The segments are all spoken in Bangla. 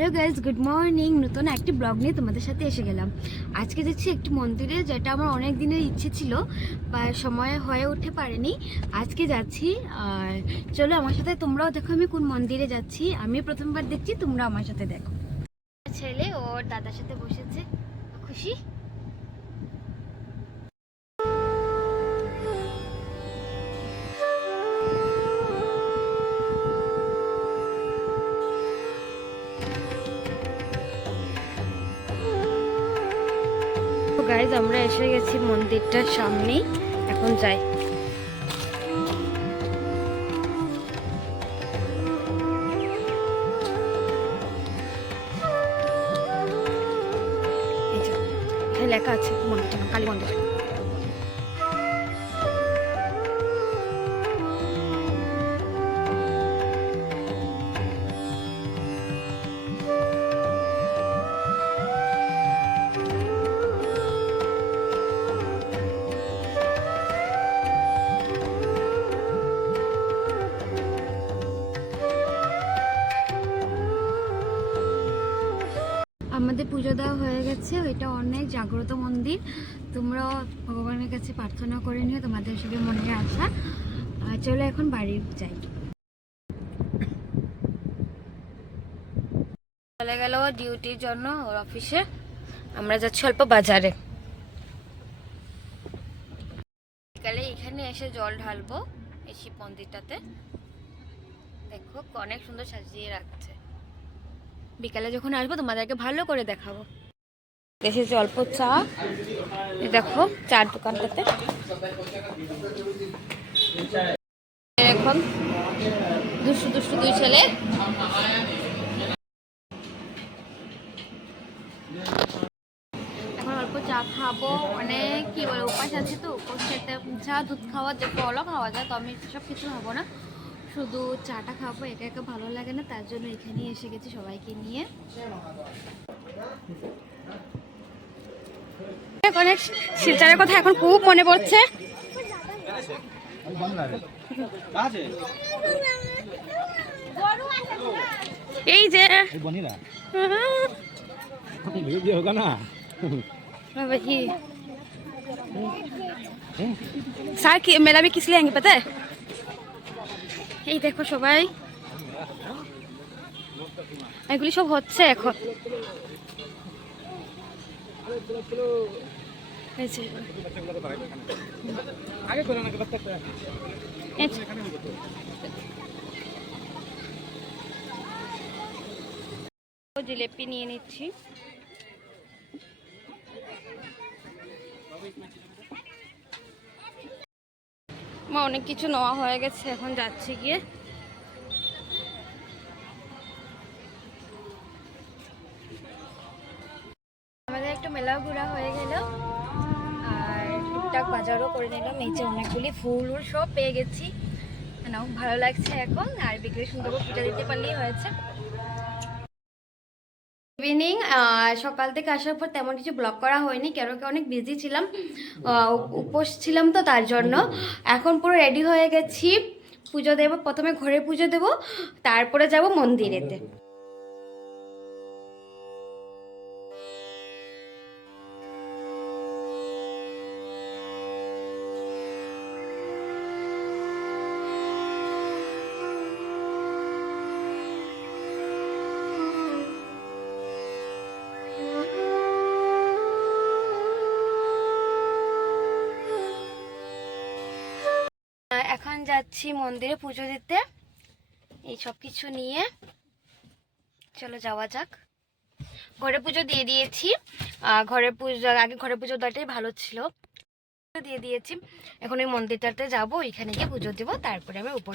Hello guys good morning. নতুন একটি ব্লগ নিয়ে তোমাদের সাথে এসে গেলাম। আজকে যাচ্ছি একটি মন্দিরে, যেটা আমার অনেক দিনের ইচ্ছে ছিল, বা সময় হয়ে উঠে পারেনি। আজকে যাচ্ছি, আর চলো আমার সাথে, তোমরাও দেখো আমি কোন মন্দিরে যাচ্ছি। আমি প্রথমবার দেখছি, তোমরা আমার সাথে দেখো। ছেলে, ওর দাদার সাথে বসেছে। খুশি? গাইজ আমরা এসে গেছি মন্দিরটার সামনেই। এখন যাই। লেখা আছে মন্দিরটা কালী মন্দির আমাদের পুজো দেওয়া হয়ে গেছে ওইটা অনেক জাগ্রত মন্দির। তোমরাও ভগবানের কাছে প্রার্থনা করে নিও, তোমাদের সবে মনে আসা চলো এখন বাড়ি যাই। চলে গেল ডিউটির জন্য ওর অফিসে। আমরা যাচ্ছি অল্প বাজারে। বিকালে এখানে এসে জল ঢালবো, এই শিব মন্দিরটাতে। দেখো, অনেক সুন্দর সাজিয়ে রাখছে। বিকালে যখন আসব তোমাদেরকে ভালো করে দেখাবো। এসেছে অল্প চা। দেখো চার দোকানটাতে। এখন দুষ্টু দুষ্টু দুই ছেলে। এখন অল্প চা খাব। অনেক কি বলে উপাস আছে তো উপাস খেতে। চা দুধ খাওয়া যে ফলও খাওয়া যায় তো আমি সব কিছু খাব না। শুধু চাটা খাবো একা একা ভালো লাগে না তার জন্য এখানেই এসে গেছি সবাইকে নিয়ে অনেক শিলচরের কথা এখন খুব মনে পড়ছে এই যে बनेगा ये होगा ना वही सर की मेला में किस लिए आएंगे पता है এই দেখো সবাই। এগুলি সব হচ্ছে এখন। জিলেপি নিয়ে নিচ্ছি। মা, অনেক কিছু নেওয়া হয়ে গেছে, এখন যাচ্ছি গিয়ে। আমাদের একটু মেলাও ঘোরা হয়ে গেল। আর টুকটাক বাজারও করে নিলাম, এই যে অনেকগুলি ফুল সব পেয়ে গেছি। নাও ভালো লাগছে এখন, আর বিকেলে সুন্দর করে পূজা দিতে পারলেই হয়েছে। ইভিনিং সকাল থেকে আসার পর তেমন কিছু ব্লগ করা হয়নি কেন কি অনেক বিজি ছিলাম উপোস ছিলাম তো তার জন্য। এখন পুরো রেডি হয়ে গেছি, পুজো দেবো, প্রথমে ঘরে পুজো দেবো, তারপরে যাব মন্দিরেতে। এখন যাচ্ছি মন্দিরে পুজো দিতে। এই সব কিছু নিয়ে চলো যাওয়া যাক। ঘরে পুজো দিয়ে দিয়েছি। ঘরে পুজো, আগে ঘরে পুজো দেওয়াটাই ভালো ছিল। দিয়ে দিয়েছি। এখন ওই মন্দিরটাতে যাব, ওইখানে গিয়ে পুজো দিব, তারপরে আমি উপর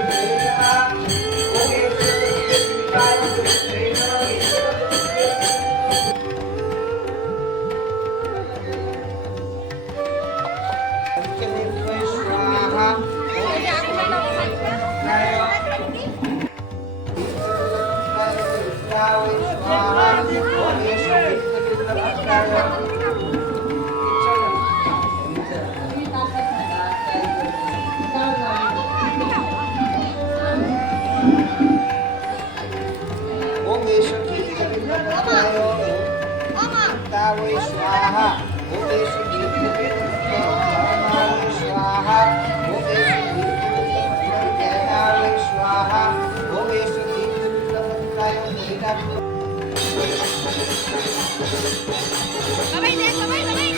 स्वाहा ओते सुखी स्वाहा ओते सुखी स्वाहा ओते सुखी नमस्कार नीरा सबै सबै सबै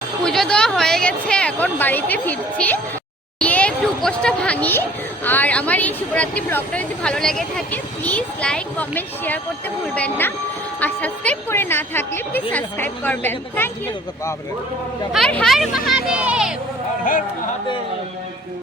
পুজো দেওয়া হয়ে গেছে এখন বাড়িতে ফিরছি। গিয়ে একটু উপোসটা ভাঙি আর আমার এই শিবরাত্রি ব্লগটা যদি ভালো লাগে থাকে প্লিজ লাইক কমেন্ট শেয়ার করতে ভুলবেন না। আর সাবস্ক্রাইব করে না থাকলে প্লিজ সাবস্ক্রাইব করবেন। Thank you Har Har Mahadev.